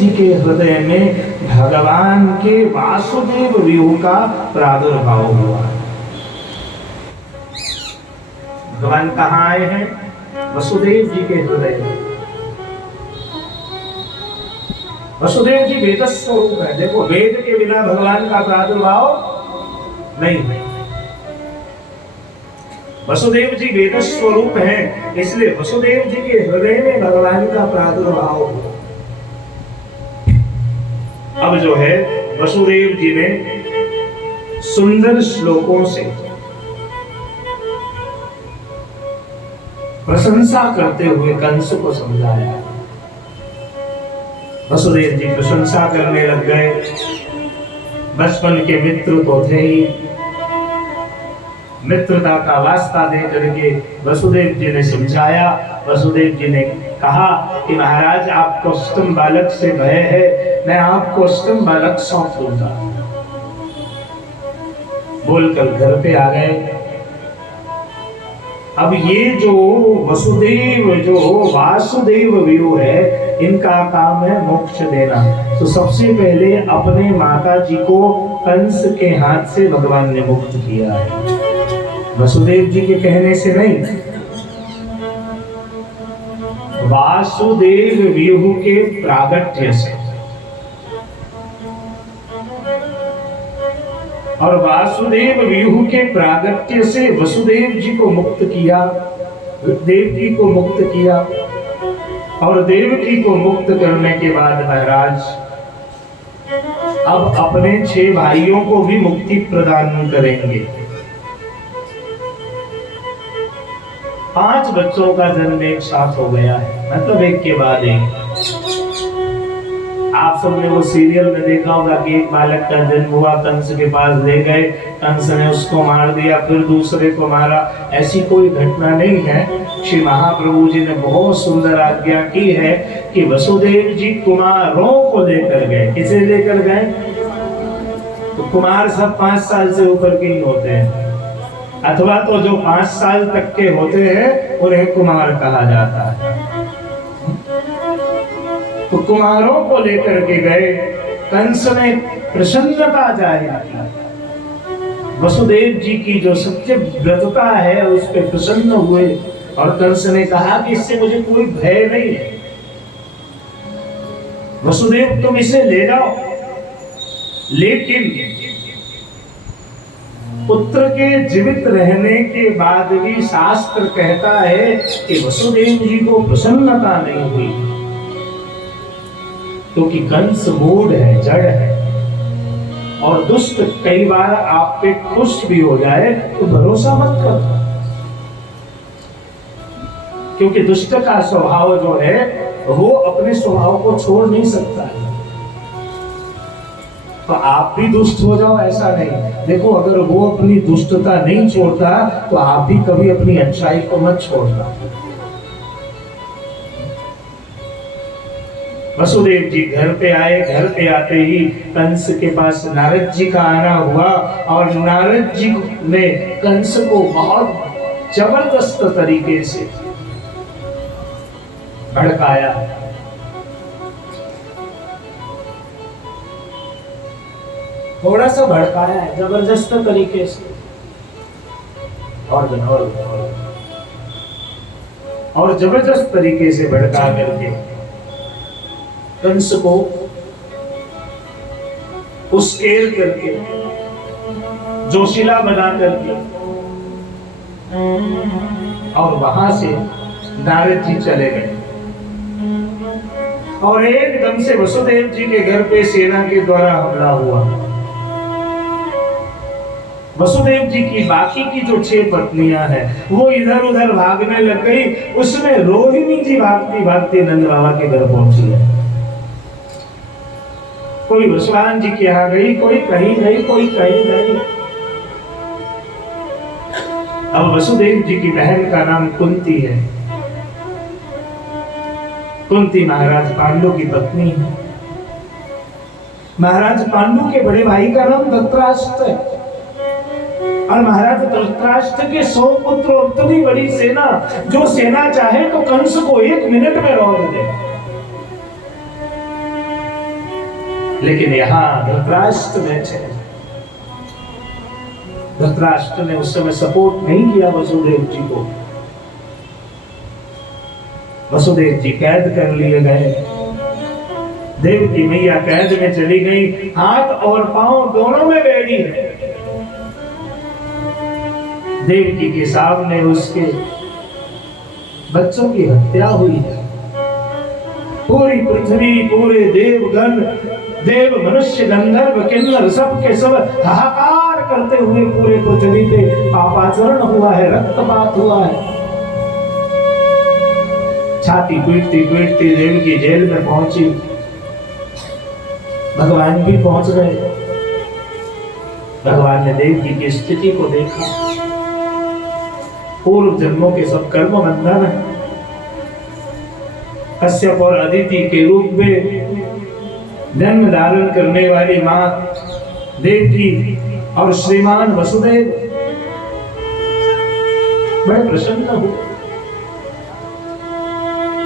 जी के हृदय में भगवान के वासुदेव व्यूह का प्रादुर्भाव हुआ। भगवान कहाँ आए हैं? वसुदेव जी के हृदय में। वसुदेव जी वेद स्वरूप है। देखो, वेद के बिना भगवान का प्रादुर्भाव नहीं है। वसुदेव जी वेद स्वरूप हैं, इसलिए वसुदेव जी के हृदय में भगवान का प्रादुर्भाव हुआ। अब जो है वसुदेव जी ने सुंदर श्लोकों से प्रशंसा करते हुए कंस को समझाया। वसुदेव जी प्रशंसा करने लग गए। बचपन के मित्र तो थे ही, मित्रता का वास्ता दे करके वसुदेव जी ने समझाया। वसुदेव जी ने कहा कि महाराज, आपको स्तम बालक से भय है, मैं आपको स्तम बालक सौंप दूंगा। बोलकर घर पे आ गए। अब ये जो वसुदेव जो वासुदेव व्यूह है, इनका काम है मोक्ष देना। तो सबसे पहले अपने माता जी को कंस के हाथ से भगवान ने मुक्त किया है, वसुदेव जी के कहने से नहीं, वासुदेव व्यूह के प्रागट्य से। और वासुदेव व्यूह के प्रागट्य से वसुदेव जी को मुक्त किया, देवकी को मुक्त किया। और देवकी को मुक्त करने के बाद महाराज अब अपने 6 भाइयों को भी मुक्ति प्रदान करेंगे। 5 बच्चों का जन्म एक साथ हो गया है, मतलब एक के बाद एक। आप सबने वो सीरियल में देखा होगा कि एक बालक का जन्म हुआ, कंस के पास ले गए, कंस ने उसको मार दिया, फिर दूसरे को मारा। ऐसी कोई घटना नहीं है। श्री महाप्रभु जी ने बहुत सुंदर आज्ञा की है कि वसुदेव जी कुमारों को लेकर गए। किसे लेकर गए? तो कुमार सब 5 साल से ऊपर के ही होते हैं, अथवा तो जो 5 साल तक के होते हैं उन्हें कुमार कहा जाता है। तो कुमारों को लेकर के गए। कंस ने प्रसन्नता जाहिर की। वसुदेव जी की जो सत्य व्रतता है उस पे प्रसन्न हुए। और कंस ने कहा कि इससे मुझे कोई भय नहीं है, वसुदेव तुम इसे ले जाओ। लेकिन पुत्र के जीवित रहने के बाद भी शास्त्र कहता है कि वसुदेव जी को प्रसन्नता नहीं हुई, क्योंकि कंस मूढ़ है, जड़ है और दुष्ट। कई बार आप पे खुश भी हो जाए तो भरोसा मत करो, क्योंकि दुष्ट का स्वभाव जो है वो अपने स्वभाव को छोड़ नहीं सकता है। तो आप भी दुष्ट हो जाओ ऐसा नहीं। देखो, अगर वो अपनी दुष्टता नहीं छोड़ता तो आप भी कभी अपनी अच्छाई को मत छोड़ना। वसुदेव जी घर पे आए। घर पे आते ही कंस के पास नारद जी का आना हुआ और नारद जी ने कंस को बहुत जबरदस्त तरीके से भड़काया। थोड़ा सा भड़काया है, जबरदस्त तरीके से। और जबरदस्त तरीके से भड़का करके कंस को उसकेल करके, जोशीला बना करके, और वहां से नारद जी चले गए। और एकदम से वसुदेव जी के घर पे सेना के द्वारा हमला हुआ। वसुदेव जी की बाकी की जो 6 पत्नियां हैं वो इधर उधर भागने लग गई। उसमें रोहिणी जी भागती भागती नंद बाबा के घर पहुंची है। कोई भगवान जी के यहाँ गई, कोई कहीं गई, कोई कहीं गई। अब वसुदेव जी की बहन का नाम कुंती है। कुंती महाराज पांडु की पत्नी है। महाराज पांडु के बड़े भाई का नाम धृतराष्ट्र है। और महाराज धृतराष्ट्र के 100 पुत्र और इतनी बड़ी सेना, जो सेना चाहे तो कंस को 1 मिनट में रोक दे। लेकिन यहाँ धृतराष्ट्र बैठे। धृतराष्ट्र ने उस समय सपोर्ट नहीं किया वसुदेव जी को। वसुदेव जी कैद कर लिए गए, देव की मैया कैद में चली गई, हाथ और पांव दोनों में बेड़ी है। देवकी के सामने उसके बच्चों की हत्या हुई है। पूरी पृथ्वी, पूरे देवगण, देव मनुष्य गंधर्व किन्नर सब के सब हाहाकार करते हुए पूरे पृथ्वी पे पापाचरण हुआ है, रक्तपात हुआ है। छाती पीटती पीटती देवकी जेल में पहुंची। भगवान भी पहुंच गए। भगवान ने देवकी की स्थिति को देखा। पूर्व जन्मों के सब कर्म बंधन है। कश्यप और अदिति के रूप में जन्म धारण करने वाली मां देवकी और श्रीमान वसुदेव बड़े प्रसन्न हुए।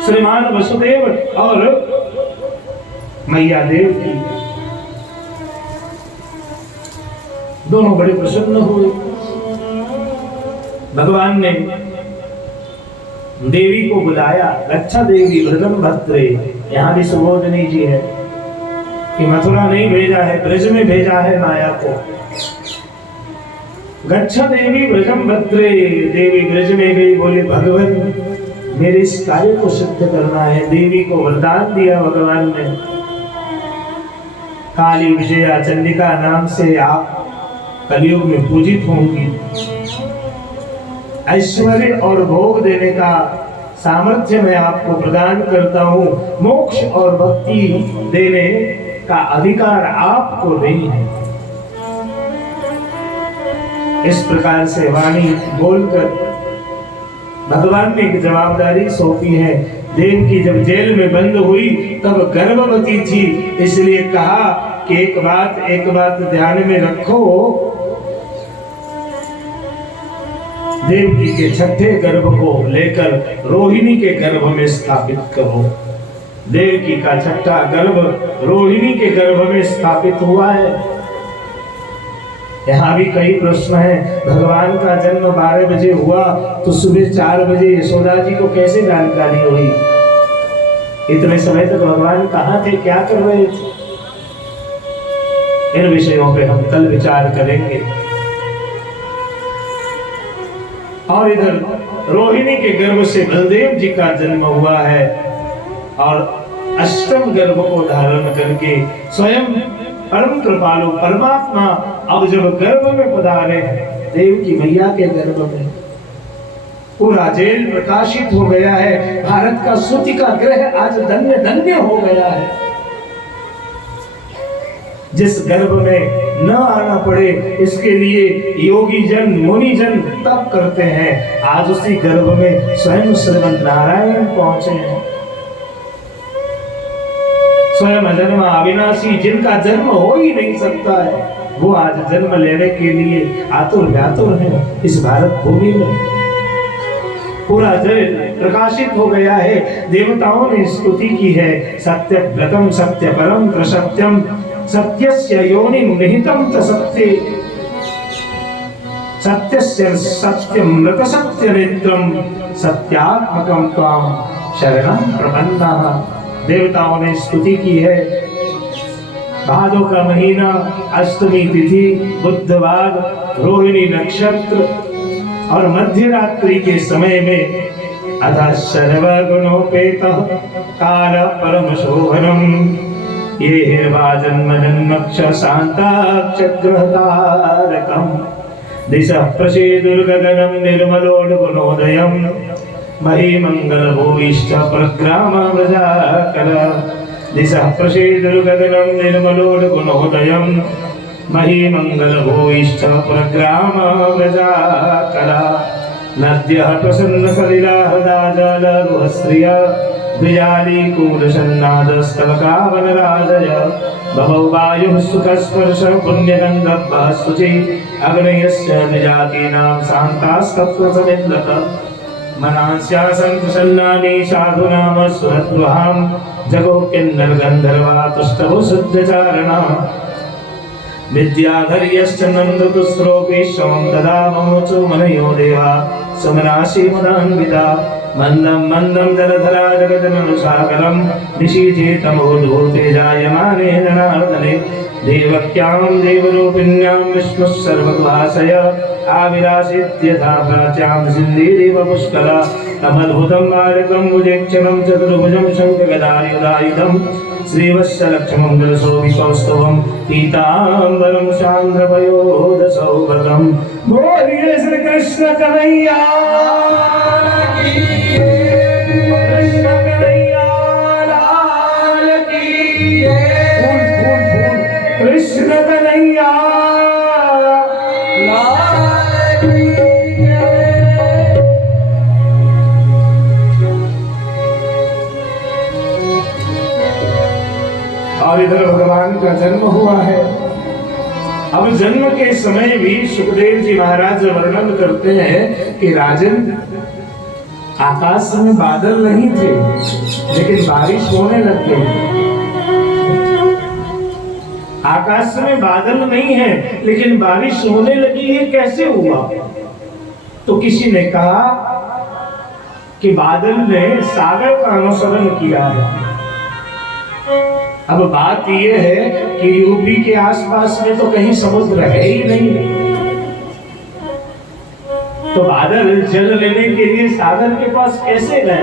श्रीमान वसुदेव और मैया देवकी दोनों बड़े प्रसन्न हुए। भगवान ने देवी को बुलाया। अच्छा देवी व्रतम भद्रे, यहाँ भी सुबोधनी जी है कि मथुरा नहीं भेजा है, ब्रज में भेजा है माया को। गच्छा देवी व्रजम भद्रे, देवी ब्रज में गई, बोली भगवान मेरे इस कार्य को सिद्ध करना है। देवी को वरदान दिया भगवान ने, काली विजया चंडिका नाम से आप कलयुग में पूजित होंगी। ऐश्वर्य और भोग देने का सामर्थ्य मैं आपको प्रदान करता हूँ। मोक्ष और भक्ति देने का अधिकार आपको नहीं है। इस प्रकार से वाणी बोलकर भगवान ने एक जवाबदारी सौंपी है। देवकी जब जेल में बंद हुई तब गर्भवती थी, इसलिए कहा कि एक बात ध्यान में रखो, देवकी के छठे गर्भ को लेकर रोहिणी के गर्भ में स्थापित करो। देवकी का छठा गर्भ रोहिणी के गर्भ में स्थापित हुआ है। यहाँ भी कई प्रश्न हैं। भगवान का जन्म 12 बजे हुआ तो सुबह 4 बजे यशोदा जी को कैसे जानकारी हुई? इतने समय तक भगवान कहाँ थे, क्या कर रहे थे? इन विषयों पे हम कल विचार करेंगे। और इधर रोहिणी के गर्भ से बलदेव जी का जन्म हुआ है और अष्टम गर्भ को धारण करके स्वयं परम कृपालु परमात्मा अब जब गर्भ में पधारे, देव की मैया के गर्भ में, पूरा जेल प्रकाशित हो गया है। भारत का सूती का ग्रह आज धन्य धन्य हो गया है। जिस गर्भ में न आना पड़े इसके लिए योगी जन मुनि जन तप करते हैं। आज उसी गर्भ में स्वयं श्रीमंत नारायण पहुंचे हैं। स्वयं अजन्म अविनाशी जिनका जन्म हो ही नहीं सकता है, वो आज जन्म लेने के लिए आतुर व्यातुर है। इस भारत भूमि में पूरा जल प्रकाशित हो गया है। देवताओं ने स्तुति की है। सत्य व्रतम सत्य परम प्रसत्यम सत्यस्य योनिं निहितं च सत्ये सत्यस्य सत्यं मृत सत्य नेत्रम सत्यात्मकं त्वां शरणं प्रपन्नः। देवताओं ने स्तुति की है। भादो का महीना, अष्टमी तिथि, बुधवार, रोहिणी नक्षत्र और मध्य रात्रि के समय में अतः सर्वगुणोपेतः काल परम शोभनम् ये हिर्वाजन्म जन्मक्ष शान्ताक्षग्रहतारकम् दिशः प्रसीदुर्गगनं निर्मलोड्गुणोदयम् महीमङ्गलभूमिश्च प्रग्रामव्रजाकल दिशः प्रसीदुर्गगनं निर्मलोड्गुणोदयम् महीमङ्गलभूमिश्च प्रग्रामव्रजाकल नद्यः प्रसन्नसलिलाः दाजालगुहस्त्रिया द्विजालीकूलसन्नादस्तवकावनराजय बभौ वायुः सुखस्पर्श पुण्यगन्धब्बः शुचि अग्नयस्य द्विजातीनां शान्तास्तत्र समिन्दत मनास्यासन् प्रसन्नानि साधुनाम सुरद्रुहां जगो किन्नर गन्धर्वा तुष्टवो शुद्धचारणा विद्याधर्यश्च नन्दतुस्रोऽपि शमं ददामोचो मनयो देवा समनासि मदान्विता मन्दं मन्दं जलधरा जगदननुसागरं निशीथेतमोधूते जायमाने जनार्दने देवक्यां देवरूपिण्यां विष्णुः सर्वभाषय आविरासीत्यथा प्राच्यां सिन्धीरेव पुष्कला तमद्भुतं बालकं भुजेक्षणं चतुर्भुजं शङ्खगदायुधायुधं श्रीवत्सलक्ष्ममङ्गलशोभिकौस्तुभं पीताम्बरं शान्द्रपयोधसौभगं बोलिए श्री कृष्ण कन्हैया की कृष्ण कन्हैया लाल की कृष्ण कन्हैया लाल की। और इधर भगवान का जन्म हुआ है। अब जन्म के समय भी सुखदेव जी महाराज वर्णन करते हैं कि राजन आकाश में बादल नहीं थे लेकिन बारिश होने लग गई। आकाश में बादल नहीं है लेकिन बारिश होने लगी, ये कैसे हुआ? तो किसी ने कहा कि बादल ने सागर का अनुसरण किया है। अब बात यह है कि यूपी के आसपास में तो कहीं समुद्र है ही नहीं, तो बादल जल लेने के लिए सागर के पास कैसे गए?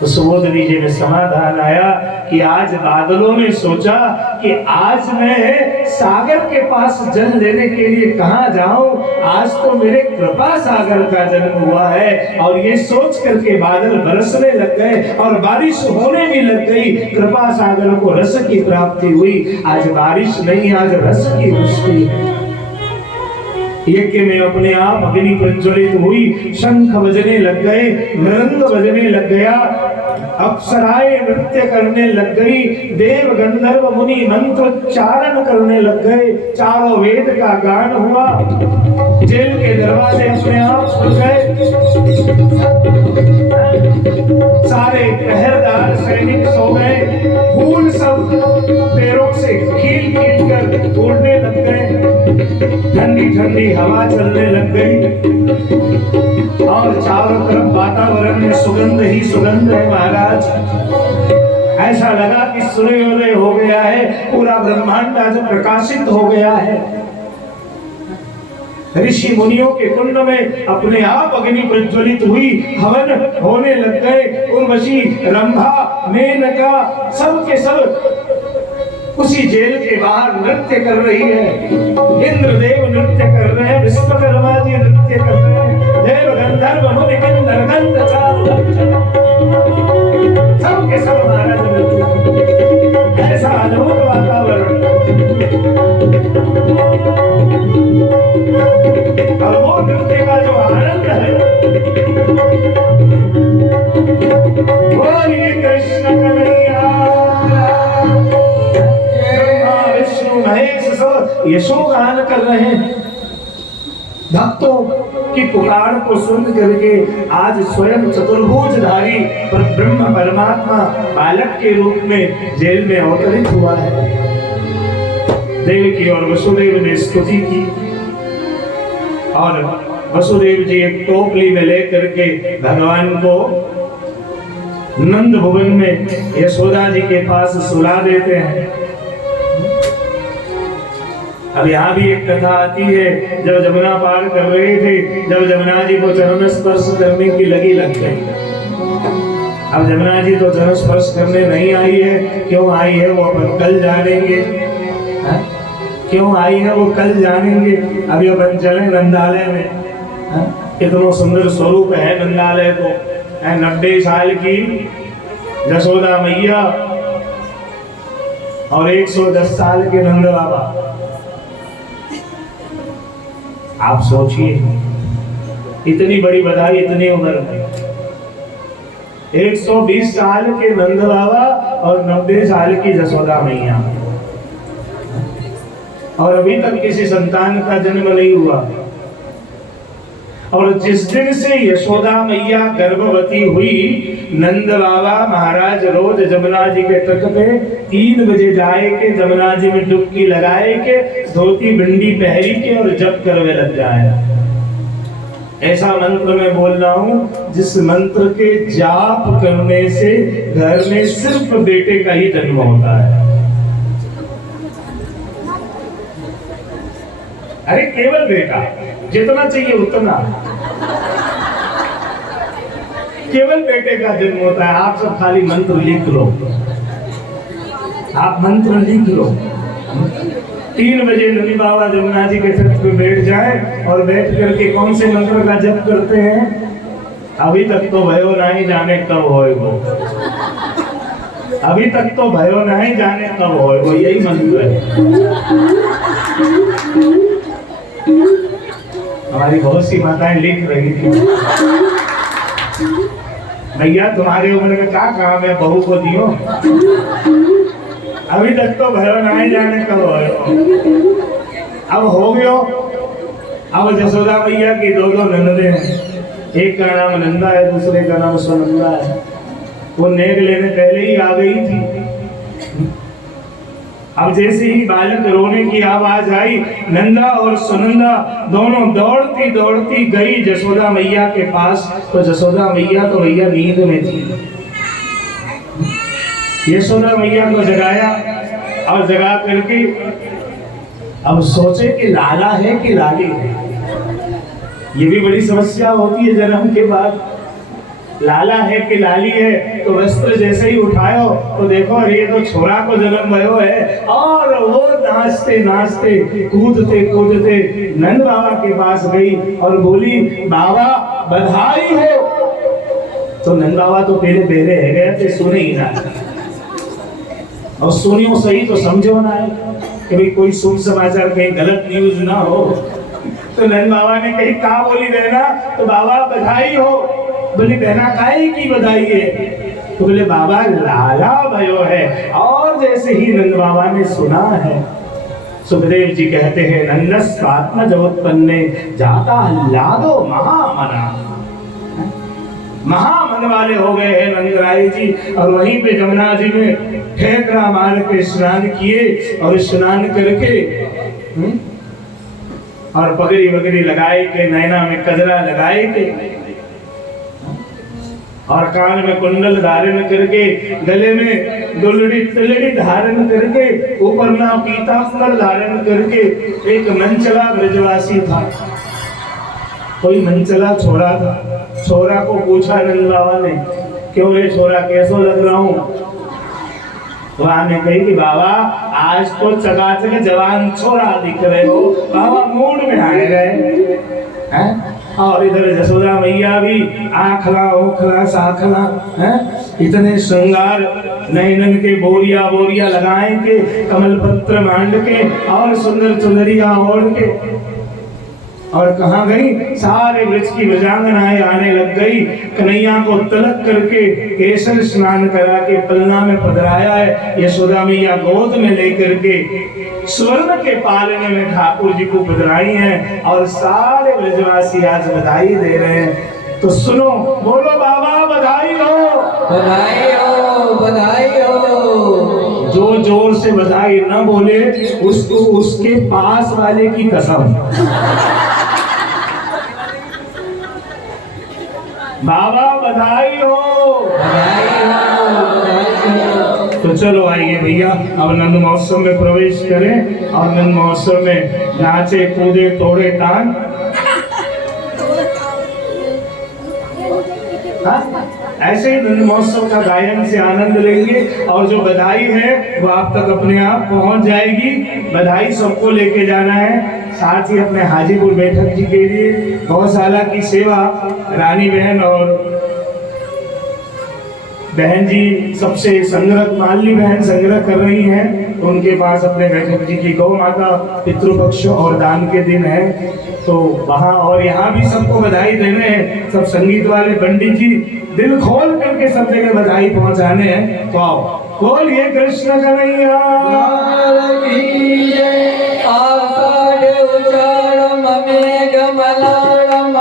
तो सुबोधनी जी में समाधान आया कि आज बादलों ने सोचा कि आज मैं सागर के पास जल लेने के लिए कहां जाऊं, आज तो मेरे कृपा सागर का जन्म हुआ है। और ये सोच करके बादल बरसने लग गए और बारिश होने भी लग गई। कृपा सागर को रस की प्राप्ति हुई। आज बारिश नहीं, आज रस की वृष्टि है। यज्ञ में अपने आप अग्नि प्रज्वलित हुई, शंख बजने लग गए, मृदंग बजने लग गया, अप्सराएं नृत्य करने लग गई, देव गंधर्व मुनि मंत्रोच्चारण करने लग गए, चारों वेद का गान हुआ, जेल के दरवाजे अपने आप खुल गए, सारे पहरेदार सैनिक सो गए, फूल सब पैरों से खील खील कर उड़ने लग गए, ठंडी ठंडी हवा चलने लग गई और चारों तरफ वातावरण में सुगंध ही सुगंध है। महाराज ऐसा लगा कि सूर्योदय हो गया है, पूरा ब्रह्मांड आज प्रकाशित हो गया है। ऋषि मुनियों के कुंड में अपने आप अग्नि प्रज्वलित हुई, हवन होने लग गए। उर्वशी, रंभा, मेनका सब के सब उसी जेल के बाहर नृत्य कर रही है। इंद्रदेव नृत्य कर रहे हैं, विश्वकर्मा जी नृत्य कर रहे हैं, देव गंधर्व मुनि किन्नर गंध चारु सब के सब महाराज नृत्य। ऐसा अद्भुत वातावरण और वो नृत्य का जो आनंद है, बोलिए कृष्ण कन्हैया। महेश सब यशोगान कर रहे हैं। भक्तों की पुकार को सुन करके आज स्वयं चतुर्भुजधारी पर ब्रह्म परमात्मा बालक के रूप में जेल में अवतरित हुआ है। देवकी और वसुदेव ने स्तुति की और वसुदेव जी एक टोकरी में लेकर के भगवान को नंद भवन में यशोदा जी के पास सुला देते हैं। अब यहाँ भी एक कथा आती है, जब जमुना पार कर रहे थे, जब जमुना जी को चरण स्पर्श करने की लगी लग गई। अब जमुना जी तो चरण स्पर्श करने नहीं आई है, क्यों आई है वो अपन कल जानेंगे। क्यों आई है वो कल जानेंगे। अभी अपन चले नंदालय में, कितना सुंदर स्वरूप है नंदालय को। 90 साल की जसोदा मैया और 110 साल के नंद बाबा। आप सोचिए, इतनी बड़ी बधाई इतनी उम्र में। 120 साल के नंद बाबा और 90 साल की जसोदा मैया, और अभी तक किसी संतान का जन्म नहीं हुआ। और जिस दिन से यशोदा मैया गर्भवती हुई, नंद बाबा महाराज रोज जमुना जी के तट पे 3 बजे जाए के जमुना जी में डुबकी लगाए के धोती बिंडी पहरी के और जप करवे लग जाए। ऐसा मंत्र मैं बोल रहा हूं जिस मंत्र के जाप करने से घर में सिर्फ बेटे का ही जन्म होता है। अरे केवल बेटा, जितना चाहिए उतना, केवल बेटे का जन्म होता है। आप सब खाली मंत्र लिख लो, आप मंत्र लिख लो। 3 बजे नंदी बाबा जमुना जी के तट पे बैठ जाए और बैठ करके कौन से मंत्र का जप करते हैं? अभी तक तो भयो नहीं जाने कब होएगो, अभी तक तो भयो नहीं जाने कब होएगो, यही मंत्र है। हमारी बहुत सी माताएं लिख रही थी, भैया तुम्हारी उम्र में क्या काम है, बहू को दियो, अभी तक तो भयो नहीं जाने कब हो। अब हो गयो। अब जसोदा मैया की 2 नंदे हैं, एक का नाम नंदा है, दूसरे का नाम सुनंदा है। वो नेक लेने पहले ही आ गई थी। अब जैसे ही बालक रोने की आवाज आई, नंदा और सुनंदा दोनों दौड़ती दौड़ती गई जसोदा मैया के पास। तो जसोदा मैया तो भैया नींद में थी। यशोदा मैया को जगाया और जगा करके अब सोचे कि लाला है कि लाली है। ये भी बड़ी समस्या होती है जन्म के बाद। लाला है कि लाली है, तो वस्त्र जैसे ही उठायो तो देखो अरे ये तो छोरा को जन्म भयो है। और वो नाचते नाचते कूदते कूदते नंद बाबा के पास गई और बोली, बाबा बधाई हो। तो नंद बाबा तो पहले बेरे है गए थे, सुने ही ना, और सुनियो सही तो समझो ना है कि भाई कोई शुभ समाचार कहीं गलत न्यूज ना हो। तो नंद बाबा ने कही कहा बोली बहना, तो बाबा बधाई हो। बोली बहना काहे की बधाई है? तो बोले बाबा लाला भयो है। और जैसे ही नंद बाबा ने सुना है, सुखदेव जी कहते हैं, नंदस आत्मा जगोत्पन्ने जाता लादो महामना, महामन वाले हो गए हैं नंदराय जी। और वहीं पे जमुना जी में ठेकरा मार के स्नान किए और स्नान करके और पगड़ी वगड़ी लगाए के, नैना में कजरा लगाए के और कान में कुंडल धारण करके, गले में दुलड़ी तिलड़ी धारण करके, ऊपर ना पीतांबर धारण करके एक मनचला ब्रजवासी था। कोई मनचला छोरा था। छोरा को पूछा नंद बाबा ने, क्यों रे छोरा कैसो लग रहा हूँ? वहां ने कही कि बाबा आज तो चकाचक जवान छोरा दिख रहे हो, बाबा मूड में आए गए हैं। और इधर जसोदा मैया भी आखला ओखला साखला हैं, इतने श्रृंगार नैनन के बोरिया बोरिया लगाए के, कमल पत्र मांड के और सुंदर चुनरिया ओढ़ के। और कहाँ गई? सारे ब्रज की विजांगनाएं आने लग गई। कन्हैया को तिलक करके केसर स्नान करा के पलना में पधराया है। यशोदा मैया गोद में लेकर के स्वर्ण के पालने में ठाकुर जी को पधराई हैं और सारे ब्रजवासी आज बधाई दे रहे हैं। तो सुनो, बोलो बाबा बधाई हो, बधाई हो, बधाई हो। जो जोर से बधाई न बोले उसको उसके पास वाले की कसम। बाबा बधाई हो, बधाई हो। तो चलो आइए भैया, अब नंद महोत्सव में प्रवेश करें और नंद महोत्सव में नाचे कूदे तोड़े तान। ऐसे ही नंद महोत्सव का गायन से आनंद लेंगे और जो बधाई है वो आप तक अपने आप पहुंच जाएगी। बधाई सबको लेके जाना है। साथ ही अपने हाजीपुर बैठक जी के लिए गौशाला की सेवा रानी बहन और बहन जी सबसे संग्रह, मालनी बहन संग्रह कर रही हैं। उनके पास अपने बैठक जी की गौ माता पितृपक्ष और दान के दिन है, तो वहाँ और यहाँ भी सबको बधाई देने हैं। सब संगीत वाले पंडित जी दिल खोल करके सब जगह बधाई पहुँचाने हैं। तो आओ, बोलिए कृष्ण कन्हैया आषाढ़ उचारम मेघ मलारम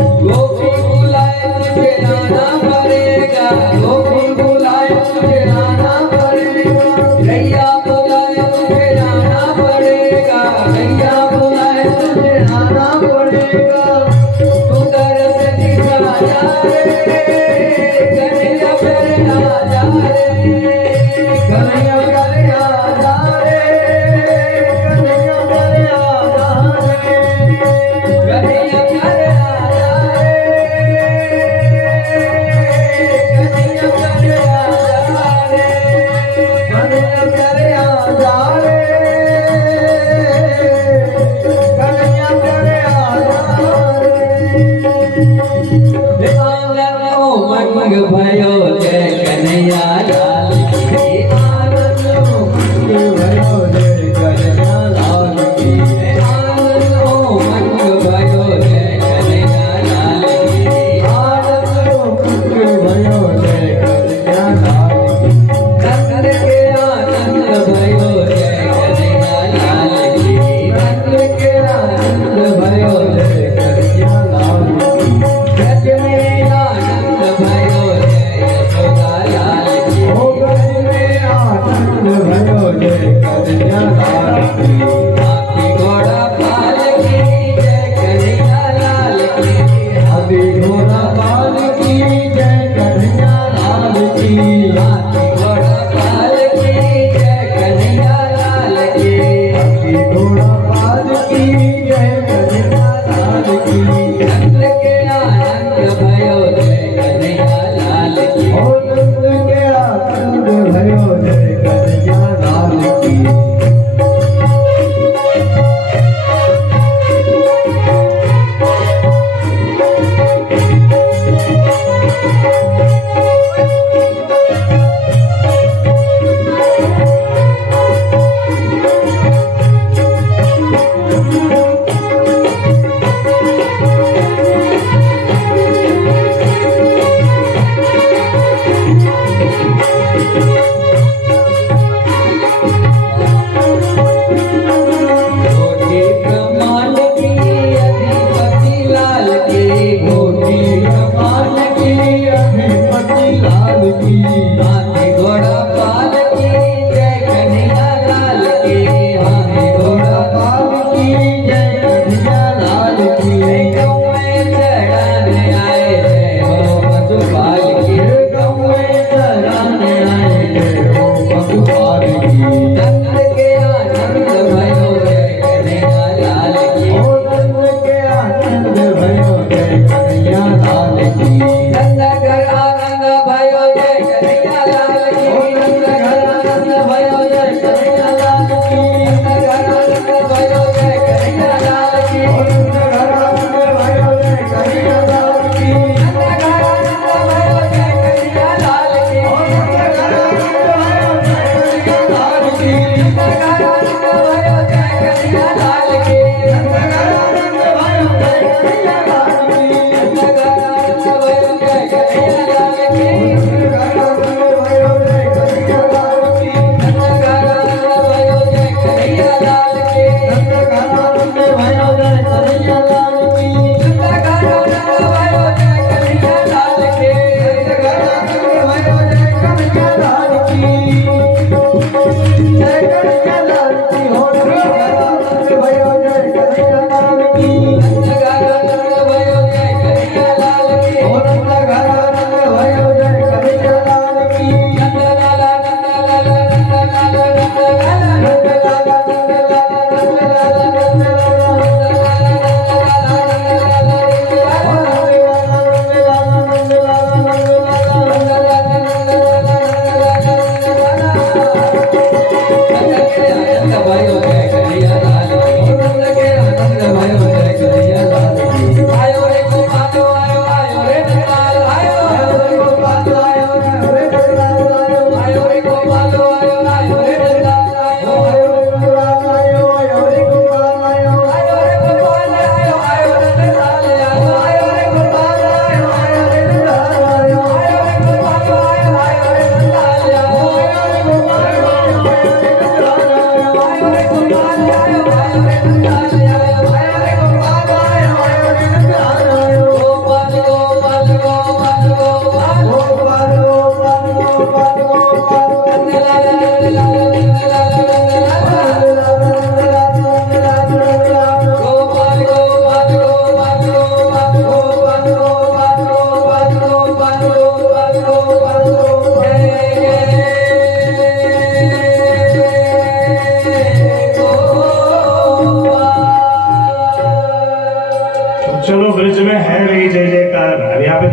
गोकुल बुलाए तुझे आना पड़ेगा, गोकुल बुलाए तुझे आना पड़ेगा, गैया बुलाए तुझे आना पड़ेगा, गैया बुलाए तुझे आना पड़ेगा। तू दर्श दिखा जा रे, कन्हैया प्यारे आ जा रे, कन्हैया प्यारे आ जा रे, कन्हैया प्यारे आ जा रे, कन्हैया प्यारे आ जा रे, कन्हैया प्यारे आ जा रे, कन्हैया प्यारे आ जा रे, कन्हैया प्यारे आ जा रे। आंगनो मंग भयो जय कन्हैया लाल की, आंगनो मंग भयो जय कन्हैया लाल की, आंगनो मंग भयो जय कन्हैया लाल की, आंगनो मंग भयो जय कन्हैया लाल की, रंग के आनंद भयो जय कन्हैया लाल की, रंग के आनंद भयो जय कन्हैया लाल की, रच में आनंद भयो जय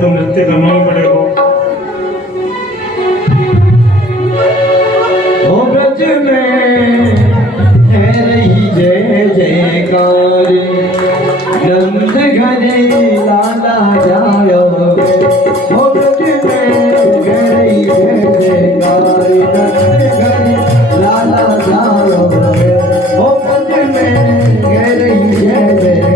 तो नृत्य करना